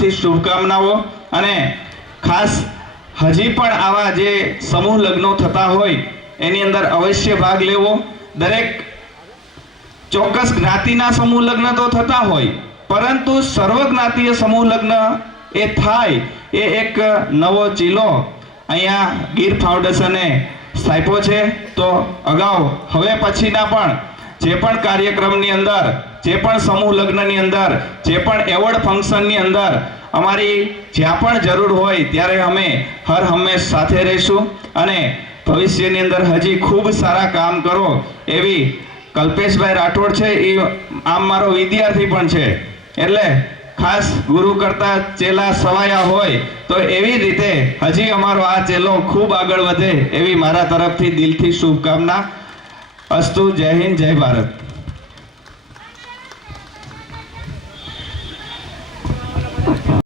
તરફથી શુભકામનાઓ। અને ખાસ હજી પણ આવા જે સમૂહ લગ્નો થતા હોય એની અંદર અવશ્ય ભાગ લેવો। દરેક ચોક્કસ જ્ઞાતિના સમૂહ લગ્ન તો થતા હોય, પરંતુ સર્વજ્ઞાતીય સમૂહ લગ્ન એ થાય એ એક નવો ચીલો અહીંયા ગીર ફાઉન્ડેશને સ્થાપ્યો છે। તો અગાઉ હવે પછીના પણ જે પણ કાર્યક્રમની અંદર, જે પણ સમૂહ લગ્નની અંદર, જે પણ એવોર્ડ ફંક્શનની અંદર અમારી જ્યાં પણ જરૂર હોય ત્યારે અમે હર હંમેશ સાથે રહીશું અને ભવિષ્યની અંદર હજી ખૂબ સારા કામ કરો એવી કલ્પેશભાઈ રાઠોડ છે, એ આમ મારો વિદ્યાર્થી પણ છે, એટલે ખાસ ગુરુ કરતા ચેલા સવાયા હોય તો એવી રીતે હજી અમારો આ ચેલો ખૂબ આગળ વધે એવી મારા તરફથી દિલથી શુભકામના। અસ્તુ। જય હિન્દ, જય ભારત।